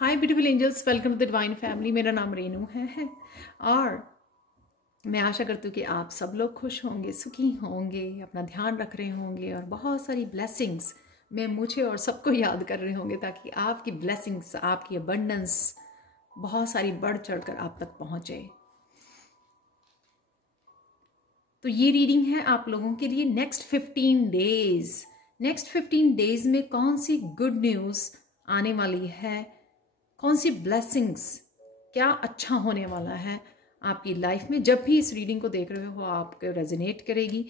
Hi beautiful angels, welcome to the divine family. मेरा नाम रेनू है और मैं आशा करती हूँ कि आप सब लोग खुश होंगे, सुखी होंगे, अपना ध्यान रख रहे होंगे और बहुत सारी ब्लेसिंग्स में मुझे और सबको याद कर रहे होंगे ताकि आपकी ब्लेसिंग्स, आपकी अबंडेंस बहुत सारी बढ़ चढ़कर आप तक पहुँचे। तो ये रीडिंग है आप लोगों के लिए नेक्स्ट 15 डेज में कौन सी गुड न्यूज़ आने वाली है, कौन सी ब्लेसिंग्स, क्या अच्छा होने वाला है आपकी लाइफ में। जब भी इस रीडिंग को देख रहे हो आपको रेजोनेट करेगी।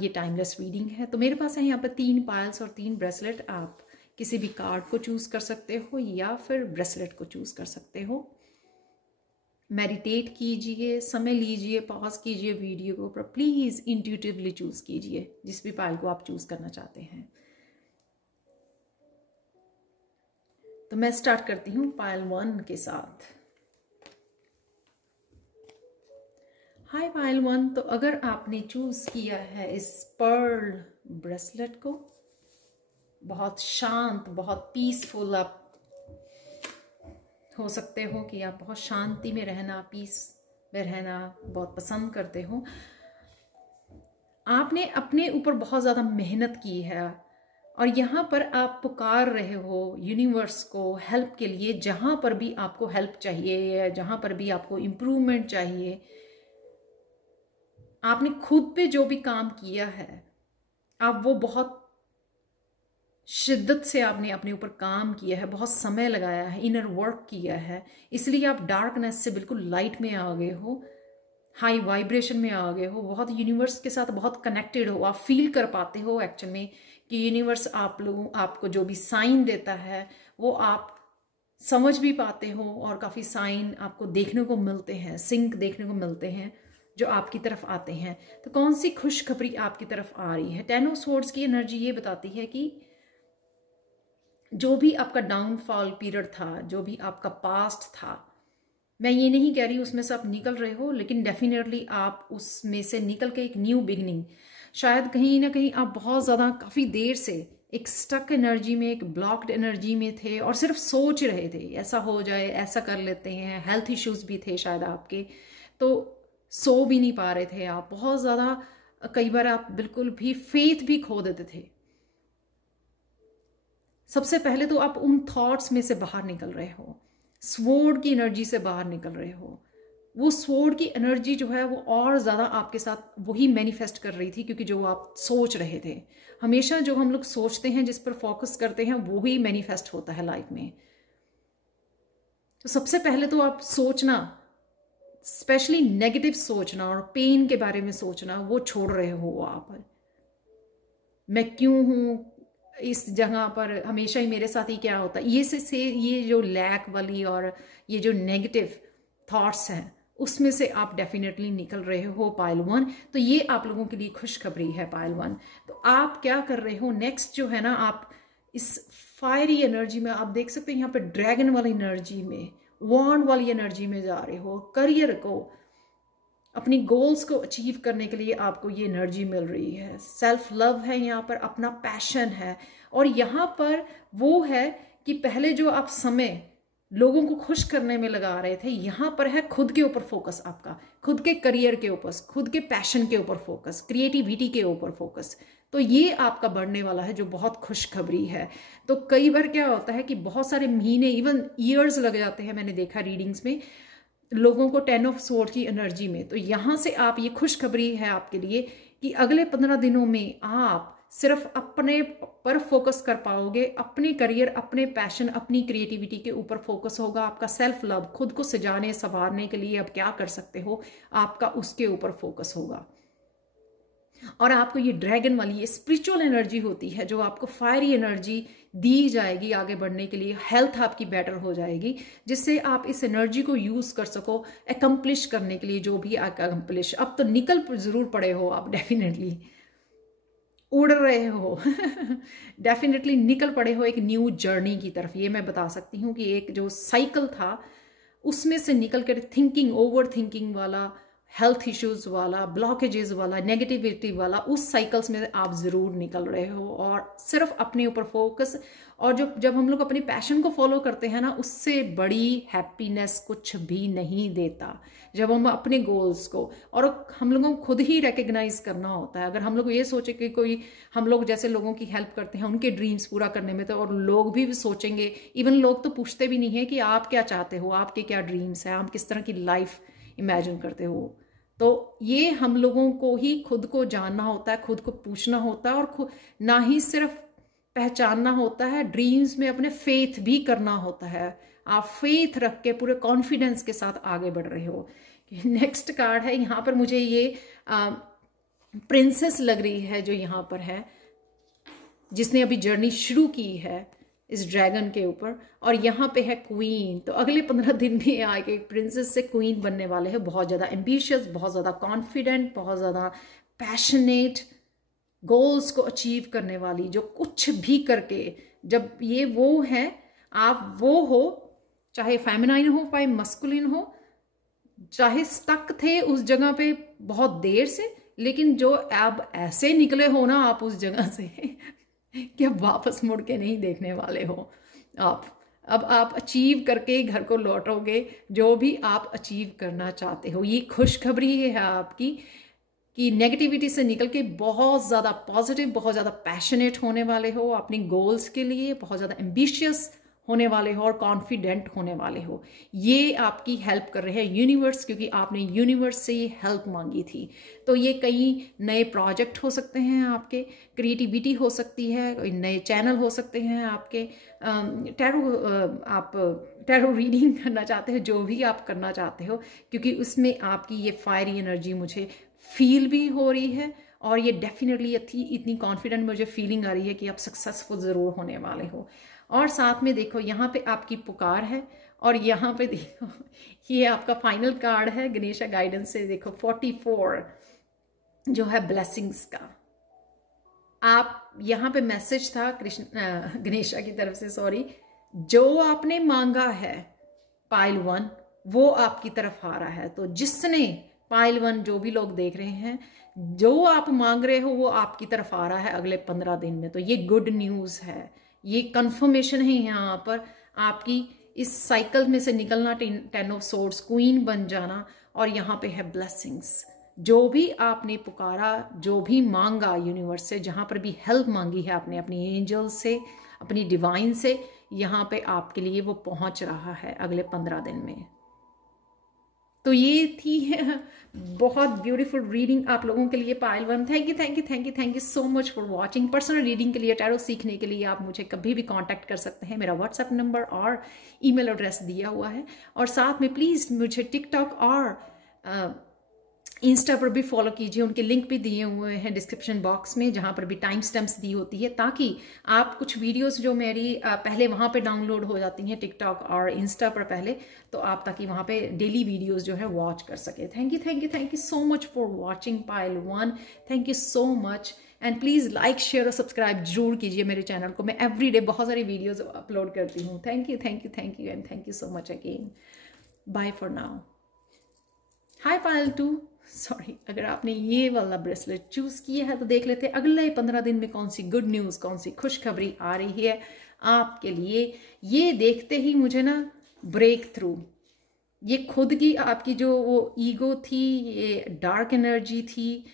ये टाइमलेस रीडिंग है। तो मेरे पास है यहाँ पर 3 पायल्स और 3 ब्रेसलेट। आप किसी भी कार्ड को चूज़ कर सकते हो या फिर ब्रेसलेट को चूज़ कर सकते हो। मेडिटेट कीजिए, समय लीजिए, पॉज कीजिए वीडियो को, पर प्लीज़ इंट्यूटिवली चूज़ कीजिए जिस भी पायल को आप चूज़ करना चाहते हैं। तो मैं स्टार्ट करती हूँ पायल 1 के साथ। हाय पायल 1, तो अगर आपने चूज़ किया है इस पर्ल ब्रेसलेट को, बहुत शांत, बहुत पीसफुल आप हो सकते हो कि आप बहुत शांति में रहना, पीस में रहना बहुत पसंद करते हो। आपने अपने ऊपर बहुत ज़्यादा मेहनत की है और यहाँ पर आप पुकार रहे हो यूनिवर्स को हेल्प के लिए। जहाँ पर भी आपको हेल्प चाहिए या जहाँ पर भी आपको इम्प्रूवमेंट चाहिए, आपने खुद पे जो भी काम किया है, आप वो बहुत शिद्दत से आपने अपने ऊपर काम किया है, बहुत समय लगाया है, इनर वर्क किया है, इसलिए आप डार्कनेस से बिल्कुल लाइट में आ गए हो, हाई वाइब्रेशन में आ गए हो, बहुत यूनिवर्स के साथ बहुत कनेक्टेड हो। आप फील कर पाते हो एक्चुअल में कि यूनिवर्स आप लोगों आपको जो भी साइन देता है वो आप समझ भी पाते हो और काफ़ी साइन आपको देखने को मिलते हैं, सिंक देखने को मिलते हैं जो आपकी तरफ आते हैं। तो कौन सी खुशखबरी आपकी तरफ आ रही है? 10 ऑफ स्वॉर्ड्स की एनर्जी ये बताती है कि जो भी आपका डाउनफॉल पीरियड था, जो भी आपका पास्ट था, मैं ये नहीं कह रही उसमें से आप निकल रहे हो, लेकिन डेफिनेटली आप उसमें से निकल के एक न्यू बिगनिंग, शायद कहीं ना कहीं आप बहुत ज़्यादा काफ़ी देर से एक स्टक एनर्जी में, एक ब्लॉक्ड एनर्जी में थे और सिर्फ सोच रहे थे ऐसा हो जाए, ऐसा कर लेते हैं। हेल्थ इश्यूज भी थे शायद आपके, तो सो भी नहीं पा रहे थे आप बहुत ज़्यादा। कई बार आप बिल्कुल भी फेथ भी खो देते थे। सबसे पहले तो आप उन थॉट्स में से बाहर निकल रहे हो, स्वॉर्ड की एनर्जी से बाहर निकल रहे हो। वो स्वॉर्ड की एनर्जी जो है वो और ज़्यादा आपके साथ वही मैनिफेस्ट कर रही थी, क्योंकि जो आप सोच रहे थे, हमेशा जो हम लोग सोचते हैं, जिस पर फोकस करते हैं, वो ही मैनिफेस्ट होता है लाइफ में। तो सबसे पहले तो आप सोचना, स्पेशली नेगेटिव सोचना और पेन के बारे में सोचना, वो छोड़ रहे हो आप। मैं क्यों हूँ इस जगह पर, हमेशा ही मेरे साथ ही क्या होता है, ये जो लैक वाली और ये जो नेगेटिव थॉट्स हैं, उसमें से आप डेफिनेटली निकल रहे हो पायल 1। तो ये आप लोगों के लिए खुशखबरी है पायल 1। तो आप क्या कर रहे हो नेक्स्ट जो है ना, आप इस फायरी एनर्जी में, आप देख सकते हैं यहाँ पे ड्रैगन वाली एनर्जी में, वॉन्ड वाली एनर्जी में जा रहे हो। करियर को, अपनी गोल्स को अचीव करने के लिए आपको ये एनर्जी मिल रही है। सेल्फ लव है यहाँ पर, अपना पैशन है, और यहाँ पर वो है कि पहले जो आप समय लोगों को खुश करने में लगा रहे थे, यहाँ पर है खुद के ऊपर फोकस आपका, खुद के करियर के ऊपर, खुद के पैशन के ऊपर फोकस, क्रिएटिविटी के ऊपर फोकस। तो ये आपका बढ़ने वाला है, जो बहुत खुशखबरी है। तो कई बार क्या होता है कि बहुत सारे महीने, इवन ईयर्स लग जाते हैं, मैंने देखा रीडिंग्स में लोगों को 10 ऑफ स्वॉर्ड की एनर्जी में। तो यहाँ से आप, ये खुशखबरी है आपके लिए कि अगले 15 दिनों में आप सिर्फ अपने पर फोकस कर पाओगे, अपने करियर, अपने पैशन, अपनी क्रिएटिविटी के ऊपर फोकस होगा आपका। सेल्फ लव, खुद को सजाने संवारने के लिए आप क्या कर सकते हो, आपका उसके ऊपर फोकस होगा। और आपको ये ड्रैगन वाली, ये स्पिरिचुअल एनर्जी होती है, जो आपको फायरी एनर्जी दी जाएगी आगे बढ़ने के लिए। हेल्थ आपकी बेटर हो जाएगी, जिससे आप इस एनर्जी को यूज कर सको एकम्प्लिश करने के लिए, जो भी एकम्प्लिश। अब तो निकल जरूर पड़े हो आप, डेफिनेटली उड़ रहे हो डेफिनेटली निकल पड़े हो एक न्यू जर्नी की तरफ। ये मैं बता सकती हूँ कि एक जो साइकिल था उसमें से निकल कर थिंकिंग, ओवर थिंकिंग वाला हेल्थ इश्यूज वाला, ब्लॉकेजेस वाला, नेगेटिविटी वाला, उस साइकिल्स में आप ज़रूर निकल रहे हो। और सिर्फ अपने ऊपर फोकस, और जब हम लोग अपने पैशन को फॉलो करते हैं ना, उससे बड़ी हैप्पीनेस कुछ भी नहीं देता। जब हम अपने गोल्स को, और हम लोगों को खुद ही रिकग्नाइज करना होता है। अगर हम लोग ये सोचे कि कोई, हम लोग जैसे लोगों की हेल्प करते हैं उनके ड्रीम्स पूरा करने में, तो और लोग भी सोचेंगे, इवन लोग तो पूछते भी नहीं है कि आप क्या चाहते हो, आपके क्या ड्रीम्स हैं, आप किस तरह की लाइफ इमेजिन करते हो। तो ये हम लोगों को ही खुद को जानना होता है, खुद को पूछना होता है, और ना ही सिर्फ पहचानना होता है, ड्रीम्स में अपने फेथ भी करना होता है। आप फेथ रख के पूरे कॉन्फिडेंस के साथ आगे बढ़ रहे हो। नेक्स्ट कार्ड है, यहाँ पर मुझे ये प्रिंसेस लग रही है जो यहाँ पर है, जिसने अभी जर्नी शुरू की है इस ड्रैगन के ऊपर, और यहाँ पे है क्वीन। तो अगले 15 दिन में आगे प्रिंसेस से क्वीन बनने वाले हैं। बहुत ज़्यादा एम्बिशियस, बहुत ज़्यादा कॉन्फिडेंट, बहुत ज़्यादा पैशनेट, गोल्स को अचीव करने वाली, जो कुछ भी करके, जब ये वो है, आप वो हो, चाहे फेमिनाइन हो चाहे मस्कुलिन हो, चाहे स्टक थे उस जगह पे बहुत देर से, लेकिन जो अब ऐसे निकले हो ना आप उस जगह से कि अब वापस मुड़ के नहीं देखने वाले हो आप। अब आप अचीव करके घर को लौटोगे जो भी आप अचीव करना चाहते हो। ये खुशखबरी है आपकी कि नेगेटिविटी से निकल के बहुत ज़्यादा पॉजिटिव, बहुत ज़्यादा पैशनेट होने वाले हो अपनी गोल्स के लिए, बहुत ज़्यादा एम्बिशियस होने वाले हो और कॉन्फिडेंट होने वाले हो। ये आपकी हेल्प कर रहे हैं यूनिवर्स, क्योंकि आपने यूनिवर्स से ये हेल्प मांगी थी। तो ये कई नए प्रोजेक्ट हो सकते हैं आपके, क्रिएटिविटी हो सकती है, नए चैनल हो सकते हैं आपके, आप टैरो रीडिंग करना चाहते हो, जो भी आप करना चाहते हो, क्योंकि उसमें आपकी ये फायरी एनर्जी मुझे फील भी हो रही है। और ये डेफिनेटली इतनी कॉन्फिडेंट मुझे फीलिंग आ रही है कि आप सक्सेसफुल ज़रूर होने वाले हो। और साथ में देखो यहाँ पे आपकी पुकार है, और यहाँ पे देखो ये आपका फाइनल कार्ड है गणेशा गाइडेंस से। देखो 44 जो है ब्लेसिंग्स का। आप यहाँ पे मैसेज था कृष्ण गणेशा की तरफ से, सॉरी, जो आपने मांगा है पाइल 1 वो आपकी तरफ आ रहा है। तो जिसने पाइल 1, जो भी लोग देख रहे हैं, जो आप मांग रहे हो वो आपकी तरफ आ रहा है अगले 15 दिन में। तो ये गुड न्यूज़ है, ये कंफर्मेशन है यहाँ पर आपकी इस साइकिल में से निकलना, 10 ऑफ सोर्ड्स, क्वीन बन जाना। और यहाँ पे है ब्लेसिंग्स। जो भी आपने पुकारा, जो भी मांगा यूनिवर्स से, जहाँ पर भी हेल्प मांगी है आपने अपनी एंजल से, अपनी डिवाइन से, यहाँ पे आपके लिए वो पहुँच रहा है अगले 15 दिन में। तो ये थी बहुत ब्यूटीफुल रीडिंग आप लोगों के लिए pile 1। Thank you so much for watching. Personal reading के लिए, टैरो सीखने के लिए आप मुझे कभी भी कांटेक्ट कर सकते हैं। मेरा व्हाट्सएप नंबर और ईमेल एड्रेस दिया हुआ है। और साथ में प्लीज़ मुझे टिकटॉक और इंस्टा पर भी फॉलो कीजिए। उनके लिंक भी दिए हुए हैं डिस्क्रिप्शन बॉक्स में, जहाँ पर भी टाइम स्टैम्प्स दी होती है, ताकि आप कुछ वीडियोस जो मेरी पहले वहाँ पे डाउनलोड हो जाती हैं टिकटॉक और इंस्टा पर पहले, तो आप ताकि वहाँ पे डेली वीडियोस जो है वॉच कर सके। Thank you so much for watching pile 1। Thank you so much. And please like, share और सब्सक्राइब जरूर कीजिए मेरे चैनल को। मैं एवरीडे बहुत सारी वीडियोज़ अपलोड करती हूँ। Thank you and thank you so much again. Bye for now. Hi pile 2, sorry, अगर आपने ये वाला ब्रेसलेट चूज किया है तो देख लेते हैं अगले 15 दिन में कौन सी गुड न्यूज़, कौन सी खुशखबरी आ रही है आपके लिए। ये देखते ही मुझे ना ब्रेक थ्रू, ये खुद की आपकी जो वो ईगो थी, ये डार्क एनर्जी थी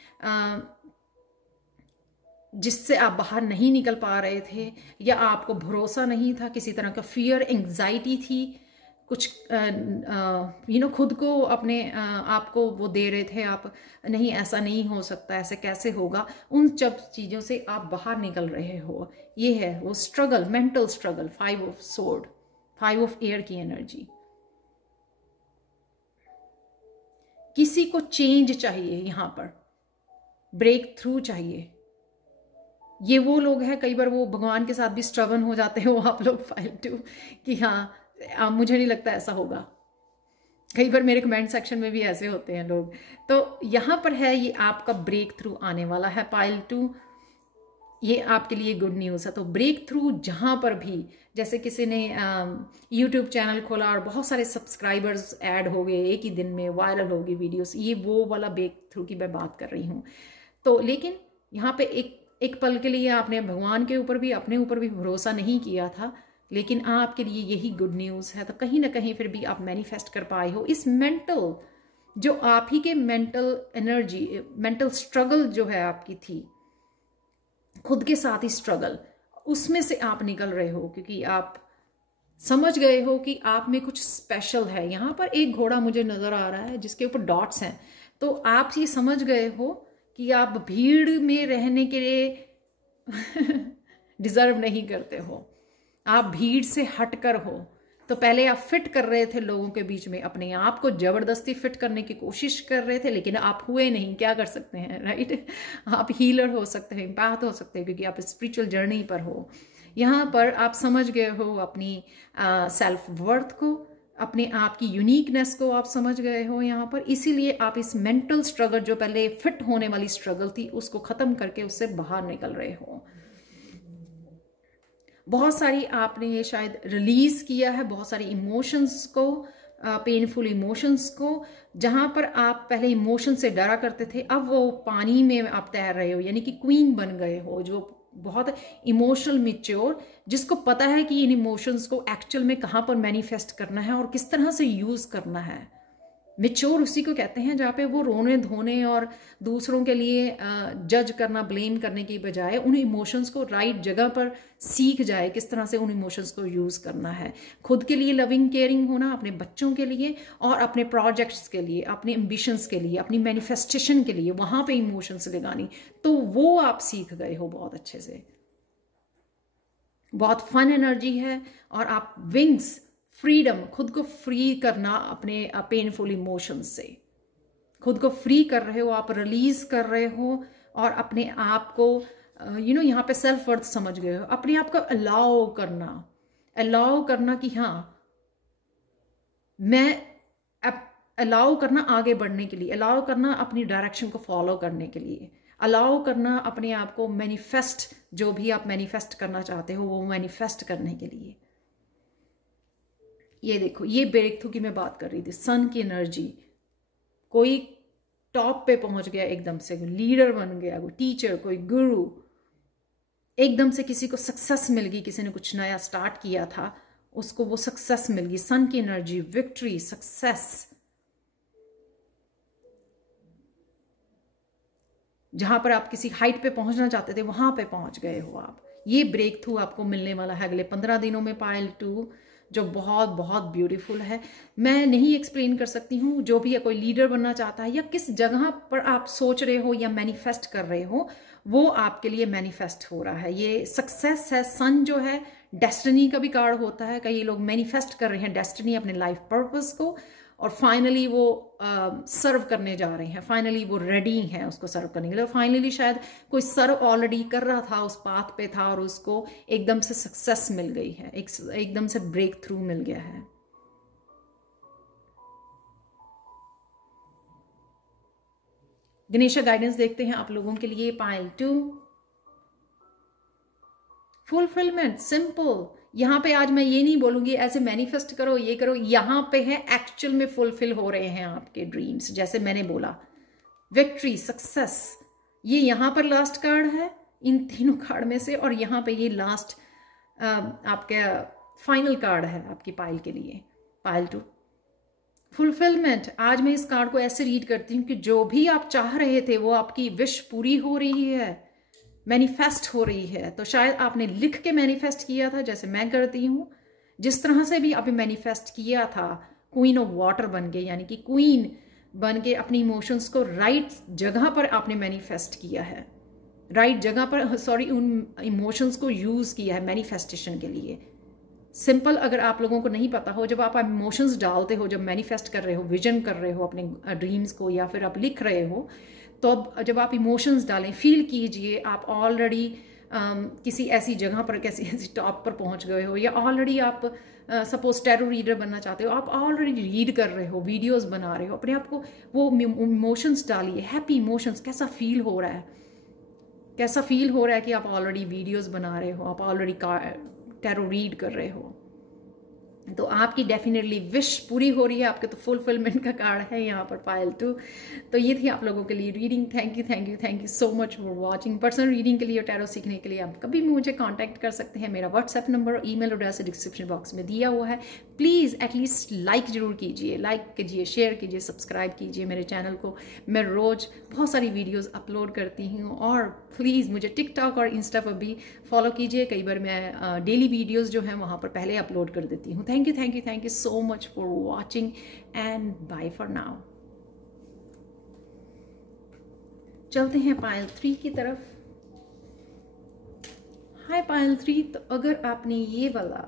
जिससे आप बाहर नहीं निकल पा रहे थे, या आपको भरोसा नहीं था, किसी तरह का फियर, एंग्जाइटी थी, कुछ खुद को अपने आपको वो दे रहे थे आप, नहीं ऐसा नहीं हो सकता, ऐसे कैसे होगा, उन सब चीज़ों से आप बाहर निकल रहे हो। ये है वो struggle, mental struggle. 5 of sword, 5 of air की एनर्जी। किसी को चेंज चाहिए, यहाँ पर ब्रेक थ्रू चाहिए। ये वो लोग हैं, कई बार वो भगवान के साथ भी स्ट्रगल हो जाते हैं वो आप लोग पाइल 2 कि हाँ मुझे नहीं लगता ऐसा होगा। कई बार मेरे कमेंट सेक्शन में भी ऐसे होते हैं लोग। तो यहाँ पर है ये आपका ब्रेक थ्रू आने वाला है पाइल 2। ये आपके लिए गुड न्यूज़ है। तो ब्रेक थ्रू जहाँ पर भी, जैसे किसी ने यूट्यूब चैनल खोला और बहुत सारे सब्सक्राइबर्स ऐड हो गए एक ही दिन में, वायरल हो गई वीडियोस, ये वो वाला ब्रेक थ्रू की मैं बात कर रही हूँ। तो लेकिन यहाँ पे एक पल के लिए आपने भगवान के ऊपर भी, अपने ऊपर भी भरोसा नहीं किया था, लेकिन आपके लिए यही गुड न्यूज़ है। तो कहीं ना कहीं फिर भी आप मैनिफेस्ट कर पाए हो। इस मेंटल, जो आप ही के मेंटल एनर्जी, मेंटल स्ट्रगल जो है आपकी थी, खुद के साथ ही स्ट्रगल, उसमें से आप निकल रहे हो, क्योंकि आप समझ गए हो कि आप में कुछ स्पेशल है। यहाँ पर एक घोड़ा मुझे नजर आ रहा है जिसके ऊपर डॉट्स हैं। तो आप ये समझ गए हो कि आप भीड़ में रहने के लिए डिजर्व नहीं करते हो, आप भीड़ से हटकर हो। तो पहले आप फिट कर रहे थे लोगों के बीच में, अपने आप को जबरदस्ती फिट करने की कोशिश कर रहे थे, लेकिन आप हुए नहीं। क्या कर सकते हैं, राइट? आप हीलर हो सकते हैं, एम्पैथ हो सकते हैं, क्योंकि आप स्पिरिचुअल जर्नी पर हो। यहाँ पर आप समझ गए हो अपनी सेल्फ वर्थ को, अपने आप की यूनिकनेस को आप समझ गए हो यहाँ पर। इसीलिए आप इस मेंटल स्ट्रगल, जो पहले फिट होने वाली स्ट्रगल थी, उसको खत्म करके उससे बाहर निकल रहे हो। बहुत सारी आपने ये शायद रिलीज किया है, बहुत सारी इमोशंस को, पेनफुल इमोशंस को। जहां पर आप पहले इमोशन से डरा करते थे, अब वो पानी में आप तैर रहे हो, यानी कि क्वीन बन गए हो, जो बहुत इमोशनल मैच्योर, जिसको पता है कि इन इमोशंस को एक्चुअल में कहाँ पर मैनिफेस्ट करना है और किस तरह से यूज करना है। मैच्योर उसी को कहते हैं जहाँ पे वो रोने धोने और दूसरों के लिए जज करना, ब्लेम करने की बजाय उन इमोशंस को राइट जगह पर सीख जाए किस तरह से उन इमोशंस को यूज करना है। खुद के लिए लविंग केयरिंग होना, अपने बच्चों के लिए और अपने प्रोजेक्ट्स के लिए, अपने एम्बिशंस के लिए, अपनी मैनिफेस्टेशन के लिए वहां पे इमोशंस लगानी, तो वो आप सीख गए हो बहुत अच्छे से। बहुत फन एनर्जी है और आप विंग्स, फ्रीडम, खुद को फ्री करना अपने पेनफुल इमोशंस से, खुद को फ्री कर रहे हो, आप रिलीज कर रहे हो और अपने आप को यहाँ पे सेल्फ वर्थ समझ गए हो। अपने आप को अलाउ करना कि हाँ, मैं अलाउ करना आगे बढ़ने के लिए, अलाउ करना अपनी डायरेक्शन को फॉलो करने के लिए, अलाउ करना अपने आप को मैनिफेस्ट, जो भी आप मैनिफेस्ट करना चाहते हो वो मैनिफेस्ट करने के लिए। ये देखो, ये ब्रेक थ्रू की मैं बात कर रही थी, सन की एनर्जी। कोई टॉप पे पहुंच गया एकदम से, लीडर बन गया, कोई टीचर, कोई गुरु, एकदम से किसी को सक्सेस मिल गई, किसी ने कुछ नया स्टार्ट किया था, उसको वो सक्सेस मिल गई। सन की एनर्जी, विक्ट्री, सक्सेस। जहां पर आप किसी हाइट पे पहुंचना चाहते थे वहां पे पहुंच गए हो आप। ये ब्रेक थ्रू आपको मिलने वाला है अगले 15 दिनों में, पायल 2, जो बहुत बहुत ब्यूटीफुल है। मैं नहीं एक्सप्लेन कर सकती हूँ। जो भी है, कोई लीडर बनना चाहता है या किस जगह पर आप सोच रहे हो या मैनिफेस्ट कर रहे हो, वो आपके लिए मैनिफेस्ट हो रहा है। ये सक्सेस है। सन जो है डेस्टिनी का भी कार्ड होता है। कई लोग मैनिफेस्ट कर रहे हैं डेस्टिनी, अपने लाइफ पर्पस को, और फाइनली वो सर्व करने जा रहे हैं, फाइनली वो रेडी हैं उसको सर्व करने के लिए। फाइनली शायद कोई सर्व ऑलरेडी कर रहा था, उस पाथ पे था और उसको एकदम से सक्सेस मिल गई है, एकदम से ब्रेक थ्रू मिल गया है। गणेशा गाइडेंस देखते हैं आप लोगों के लिए। पायल 2, फुलफिलमेंट, सिंपल। यहां पे आज मैं ये नहीं बोलूंगी ऐसे मैनिफेस्ट करो, ये करो, यहां पे है एक्चुअल में फुलफिल हो रहे हैं आपके ड्रीम्स। जैसे मैंने बोला, विक्ट्री, सक्सेस, ये यहां पर लास्ट कार्ड है इन तीनों कार्ड में से, और यहां पे ये लास्ट आपका फाइनल कार्ड है आपकी पायल के लिए, पायल 2, फुलफिलमेंट। आज मैं इस कार्ड को ऐसे रीड करती हूँ कि जो भी आप चाह रहे थे वो आपकी विश पूरी हो रही है, मैनिफेस्ट हो रही है। तो शायद आपने लिख के मैनिफेस्ट किया था, जैसे मैं करती हूँ, जिस तरह से भी आपने मैनिफेस्ट किया था, क्वीन ऑफ वाटर बन के, यानी कि क्वीन बन के अपनी इमोशंस को राइट जगह पर आपने मैनिफेस्ट किया है, राइट जगह पर, सॉरी, उन इमोशंस को यूज किया है मैनिफेस्टेशन के लिए। सिंपल, अगर आप लोगों को नहीं पता हो, जब आप इमोशंस डालते हो, जब मैनिफेस्ट कर रहे हो, विजन कर रहे हो अपने ड्रीम्स को, या फिर आप लिख रहे हो, तो अब जब आप इमोशंस डालें, फील कीजिए आप ऑलरेडी किसी ऐसी जगह पर, किसी ऐसी टॉप पर पहुंच गए हो, या ऑलरेडी आप सपोज टैरो रीडर बनना चाहते हो, आप ऑलरेडी रीड कर रहे हो, वीडियोस बना रहे हो, अपने आप को वो इमोशंस डालिए, हैप्पी इमोशंस, कैसा फील हो रहा है, कैसा फील हो रहा है कि आप ऑलरेडी वीडियोस बना रहे हो, आप ऑलरेडी टैरो रीड कर रहे हो, तो आपकी डेफिनेटली विश पूरी हो रही है, आपके तो फुलफिलमेंट का कार्ड है यहाँ पर पायल 2। तो ये थी आप लोगों के लिए reading. Thank you so much for watching. Personal reading के लिए और टैरो सीखने के लिए आप कभी भी मुझे कांटेक्ट कर सकते हैं। मेरा व्हाट्सएप नंबर और ईमेल एड्रेस डिस्क्रिप्शन बॉक्स में दिया हुआ है। प्लीज़ एटलीस्ट लाइक जरूर कीजिए, लाइक कीजिए, शेयर कीजिए, सब्सक्राइब कीजिए मेरे चैनल को। मैं रोज़ बहुत सारी वीडियोज़ अपलोड करती हूँ, और प्लीज़ मुझे टिकटॉक और इंस्टा पर भी फॉलो कीजिए। कई बार मैं डेली वीडियोज़ जो हैं वहाँ पर पहले अपलोड कर देती हूँ। Thank you so much for watching and bye for now। चलते हैं पायल 3 की तरफ। हाय पायल 3, तो अगर आपने ये वाला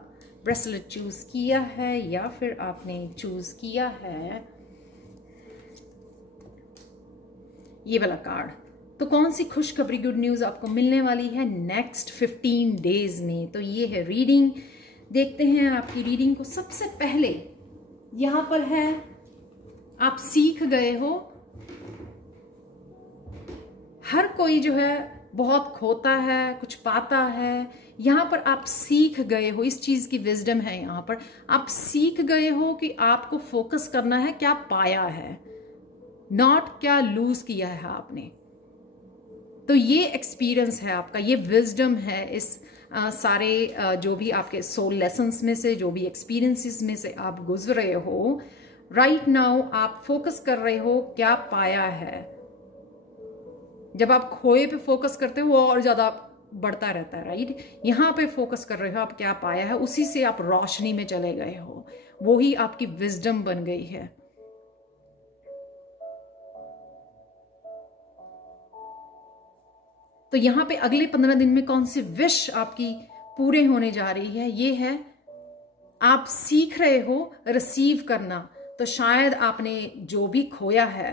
ब्रेसलेट चूज किया है या फिर आपने चूज किया है ये वाला कार्ड, तो कौन सी खुशखबरी, गुड न्यूज़ आपको मिलने वाली है नेक्स्ट 15 डेज में। तो ये है रीडिंग। देखते हैं आपकी रीडिंग को। सबसे पहले यहां पर है आप सीख गए हो। हर कोई जो है बहुत खोता है, कुछ पाता है। यहां पर आप सीख गए हो, इस चीज की विजडम है। यहां पर आप सीख गए हो कि आपको फोकस करना है क्या पाया है, नॉट क्या लूज किया है आपने। तो ये एक्सपीरियंस है आपका, ये विजडम है इस सारे जो भी आपके सोल लेसन्स में से, जो भी एक्सपीरियंसेस में से आप गुजरे हो, राइट नाउ आप फोकस कर रहे हो क्या पाया है। जब आप खोए पे फोकस करते हो वो और ज्यादा बढ़ता रहता है, राइट। यहां पे फोकस कर रहे हो आप क्या पाया है, उसी से आप रोशनी में चले गए हो, वो ही आपकी विजडम बन गई है। तो यहां पे अगले 15 दिन में कौन सी विश आपकी पूरे होने जा रही है, ये है आप सीख रहे हो रिसीव करना। तो शायद आपने जो भी खोया है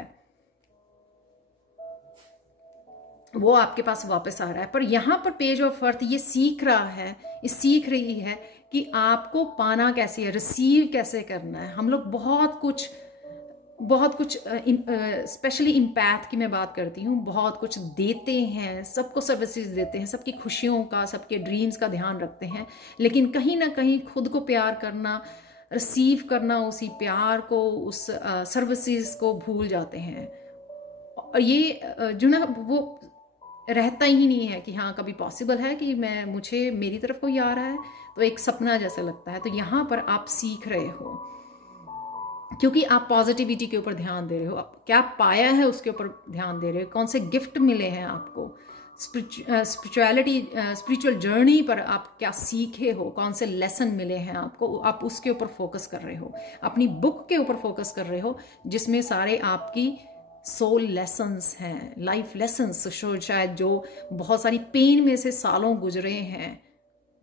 वो आपके पास वापस आ रहा है। पर यहां पर पेज ऑफ अर्थ ये सीख रहा है, ये सीख रही है कि आपको पाना कैसे है, रिसीव कैसे करना है। हम लोग बहुत कुछ स्पेशली इम्पैथ की मैं बात करती हूँ, बहुत कुछ देते हैं, सबको सर्विसेज देते हैं, सबकी खुशियों का, सबके ड्रीम्स का ध्यान रखते हैं, लेकिन कहीं ना कहीं खुद को प्यार करना, रिसीव करना, उसी प्यार को, उस सर्विसेज को भूल जाते हैं। और ये जो ना वो रहता ही नहीं है कि हाँ कभी पॉसिबल है कि मुझे मेरी तरफ कोई आ रहा है, तो एक सपना जैसा लगता है। तो यहाँ पर आप सीख रहे हो क्योंकि आप पॉजिटिविटी के ऊपर ध्यान दे रहे हो, आप क्या पाया है उसके ऊपर ध्यान दे रहे हो, कौन से गिफ्ट मिले हैं आपको, स्पिरिचुअल जर्नी पर आप क्या सीखे हो, कौन से लेसन मिले हैं आपको, आप उसके ऊपर फोकस कर रहे हो। अपनी बुक के ऊपर फोकस कर रहे हो जिसमें सारे आपकी सोल लेसन्स हैं, लाइफ लेसन्स, शायद जो बहुत सारी पेन में से सालों गुजरे हैं,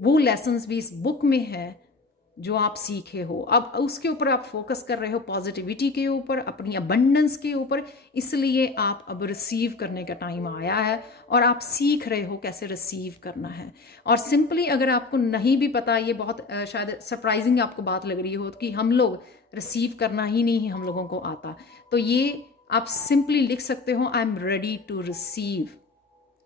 वो लेसन्स भी इस बुक में है जो आप सीखे हो। अब उसके ऊपर आप फोकस कर रहे हो, पॉजिटिविटी के ऊपर, अपनी अबंडेंस के ऊपर। इसलिए आप अब रिसीव करने का टाइम आया है और आप सीख रहे हो कैसे रिसीव करना है। और सिंपली अगर आपको नहीं भी पता, ये बहुत शायद सरप्राइजिंग आपको बात लग रही हो कि हम लोग रिसीव करना ही नहीं हम लोगों को आता, तो ये आप सिंपली लिख सकते हो, I am ready to receive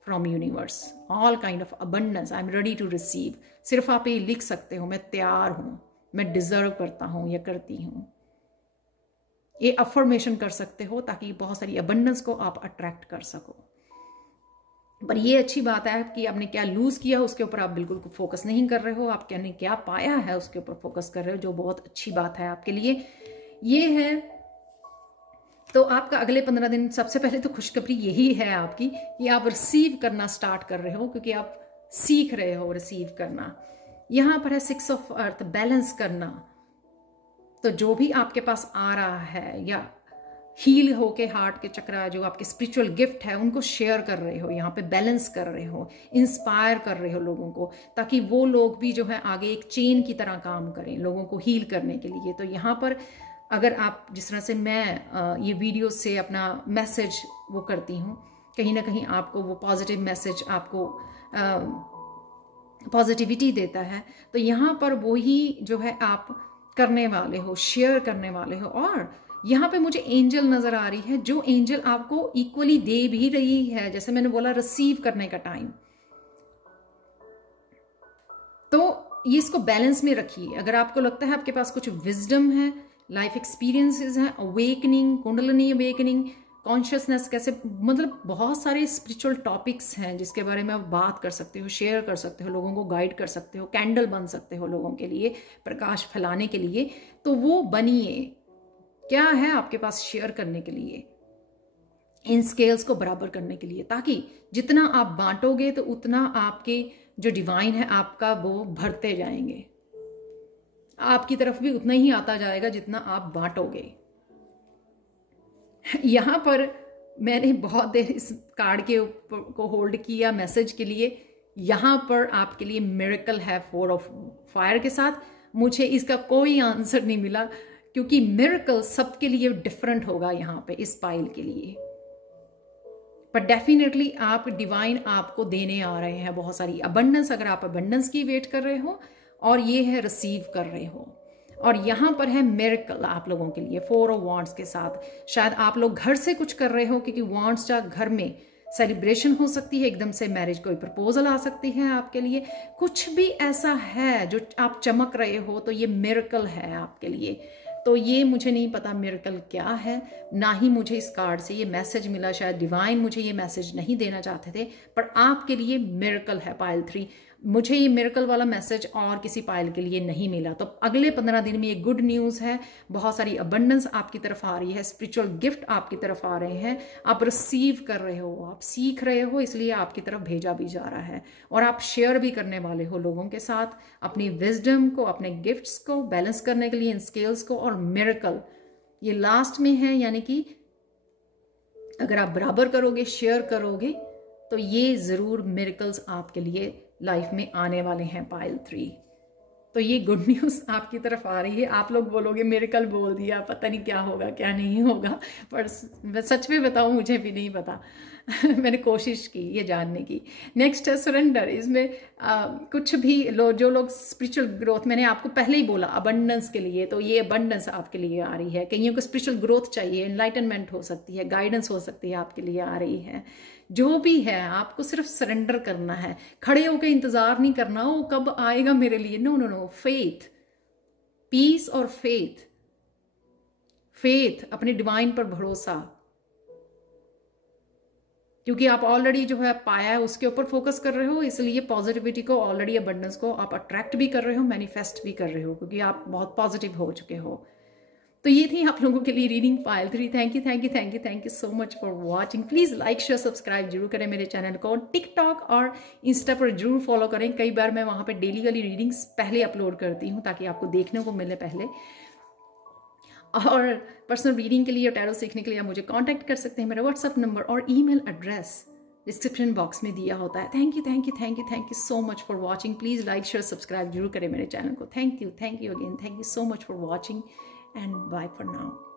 from universe all kind of abundance, I am ready to receive. सिर्फ आप ये लिख सकते हो, मैं तैयार हूं, मैं डिजर्व करता हूं या करती हूं। ये अफर्मेशन कर सकते हो ताकि बहुत सारी अबंडेंस को आप अट्रैक्ट कर सको। पर ये अच्छी बात है कि आपने क्या लूज किया उसके ऊपर आप बिल्कुल फोकस नहीं कर रहे हो, आप क्या पाया है उसके ऊपर फोकस कर रहे हो, जो बहुत अच्छी बात है आपके लिए। ये है तो आपका अगले 15 दिन, सबसे पहले तो खुशखबरी यही है आपकी कि आप रिसीव करना स्टार्ट कर रहे हो, क्योंकि आप सीख रहे हो रिसीव करना। यहां पर है 6 ऑफ अर्थ, बैलेंस करना। तो जो भी आपके पास आ रहा है या हील होके हार्ट के चक्रा, जो आपके स्पिरिचुअल गिफ्ट है, उनको शेयर कर रहे हो, यहाँ पे बैलेंस कर रहे हो, इंस्पायर कर रहे हो लोगों को, ताकि वो लोग भी जो है आगे एक चेन की तरह काम करें लोगों को हील करने के लिए। तो यहाँ पर अगर आप, जिस तरह से मैं ये वीडियो से अपना मैसेज वो करती हूँ, कहीं ना कहीं आपको वो पॉजिटिव मैसेज, आपको पॉजिटिविटी देता है, तो यहाँ पर वो ही जो है आप करने वाले हो, शेयर करने वाले हो। और यहाँ पे मुझे एंजल नजर आ रही है, जो एंजल आपको इक्वली दे भी रही है, जैसे मैंने बोला रिसीव करने का टाइम। तो ये इसको बैलेंस में रखिए। अगर आपको लगता है आपके पास कुछ विजडम है, लाइफ एक्सपीरियंसेस हैं, अवेकनिंग, कुंडलिनी अवेकनिंग, कॉन्शियसनेस कैसे, मतलब बहुत सारे स्पिरिचुअल टॉपिक्स हैं जिसके बारे में आप बात कर सकते हो, शेयर कर सकते हो, लोगों को गाइड कर सकते हो, कैंडल बन सकते हो लोगों के लिए, प्रकाश फैलाने के लिए, तो वो बनिए। क्या है आपके पास शेयर करने के लिए, इन स्केल्स को बराबर करने के लिए, ताकि जितना आप बांटोगे तो उतना आपके जो डिवाइन है आपका वो भरते जाएंगे, आपकी तरफ भी उतना ही आता जाएगा जितना आप बांटोगे। यहां पर मैंने बहुत देर इस कार्ड के ऊपर को होल्ड किया मैसेज के लिए। यहां पर आपके लिए मिरेकल है 4 ऑफ फायर के साथ। मुझे इसका कोई आंसर नहीं मिला क्योंकि मिरेकल सबके लिए डिफरेंट होगा यहां पे इस पाइल के लिए, पर डेफिनेटली आप डिवाइन आपको देने आ रहे हैं बहुत सारी अबंडेंस, अगर आप अबंडेंस की वेट कर रहे हो, और ये है रिसीव कर रहे हो। और यहां पर है मिरेकल आप लोगों के लिए 4 ऑफ वांड्स के साथ। शायद आप लोग घर से कुछ कर रहे हो, क्योंकि वांड्स का घर में सेलिब्रेशन हो सकती है, एकदम से मैरिज कोई प्रपोजल आ सकती है आपके लिए, कुछ भी ऐसा है जो आप चमक रहे हो, तो ये मिरेकल है आपके लिए। तो ये मुझे नहीं पता मिरेकल क्या है, ना ही मुझे इस कार्ड से ये मैसेज मिला, शायद डिवाइन मुझे ये मैसेज नहीं देना चाहते थे, पर आपके लिए मिरेकल है पाइल 3। मुझे ये मिरेकल वाला मैसेज और किसी पाइल के लिए नहीं मिला। तो अगले 15 दिन में ये गुड न्यूज़ है, बहुत सारी अबंडेंस आपकी तरफ आ रही है, स्पिरिचुअल गिफ्ट आपकी तरफ आ रहे हैं, आप रिसीव कर रहे हो, आप सीख रहे हो, इसलिए आपकी तरफ भेजा भी जा रहा है। और आप शेयर भी करने वाले हो लोगों के साथ अपनी विजडम को, अपने गिफ्ट्स को बैलेंस करने के लिए, इन स्किल्स को। और मिरेकल ये लास्ट में है, यानी कि अगर आप बराबर करोगे, शेयर करोगे, तो ये ज़रूर मिरेकल्स आपके लिए लाइफ में आने वाले हैं पाइल 3। तो ये गुड न्यूज़ आपकी तरफ आ रही है। आप लोग बोलोगे मिरेकल बोल दिया, पता नहीं क्या होगा क्या नहीं होगा, पर सच में बताऊं मुझे भी नहीं पता। मैंने कोशिश की ये जानने की। नेक्स्ट है सरेंडर। इसमें कुछ भी जो लोग स्पिरिचुअल ग्रोथ, मैंने आपको पहले ही बोला अबंडेंस के लिए, तो ये अबंडेंस आपके लिए आ रही है। कईयों को स्पिरिचुअल ग्रोथ चाहिए, एनलाइटनमेंट हो सकती है, गाइडेंस हो सकती है, आपके लिए आ रही है। जो भी है आपको सिर्फ सरेंडर करना है, खड़े होकर इंतजार नहीं करना वो कब आएगा मेरे लिए। No no no, faith, peace और फेथ, फेथ अपने डिवाइन पर भरोसा, क्योंकि आप ऑलरेडी जो है पाया है उसके ऊपर फोकस कर रहे हो, इसलिए पॉजिटिविटी को, ऑलरेडी अबंडेंस को आप अट्रैक्ट भी कर रहे हो, मैनिफेस्ट भी कर रहे हो, क्योंकि आप बहुत पॉजिटिव हो चुके हो। तो ये थी आप लोगों के लिए reading pile 3। Thank you thank you thank you thank you so much for watching. Please like share subscribe जरूर करें मेरे चैनल को। टिकटॉक और इंस्टा पर जरूर फॉलो करें। कई बार मैं वहाँ पे डेली वाली रीडिंग्स पहले अपलोड करती हूँ ताकि आपको देखने को मिले पहले। और पर्सनल रीडिंग के लिए और टैरो सीखने के लिए आप मुझे कांटेक्ट कर सकते हैं। मेरा व्हाट्सअप नंबर और ईमेल एड्रेस डिस्क्रिप्शन बॉक्स में दिया होता है। Thank you thank you thank you thank you so much for watching. Please like share subscribe जरूर करें मेरे चैनल को। Thank you again, thank you so much for watching and bye for now.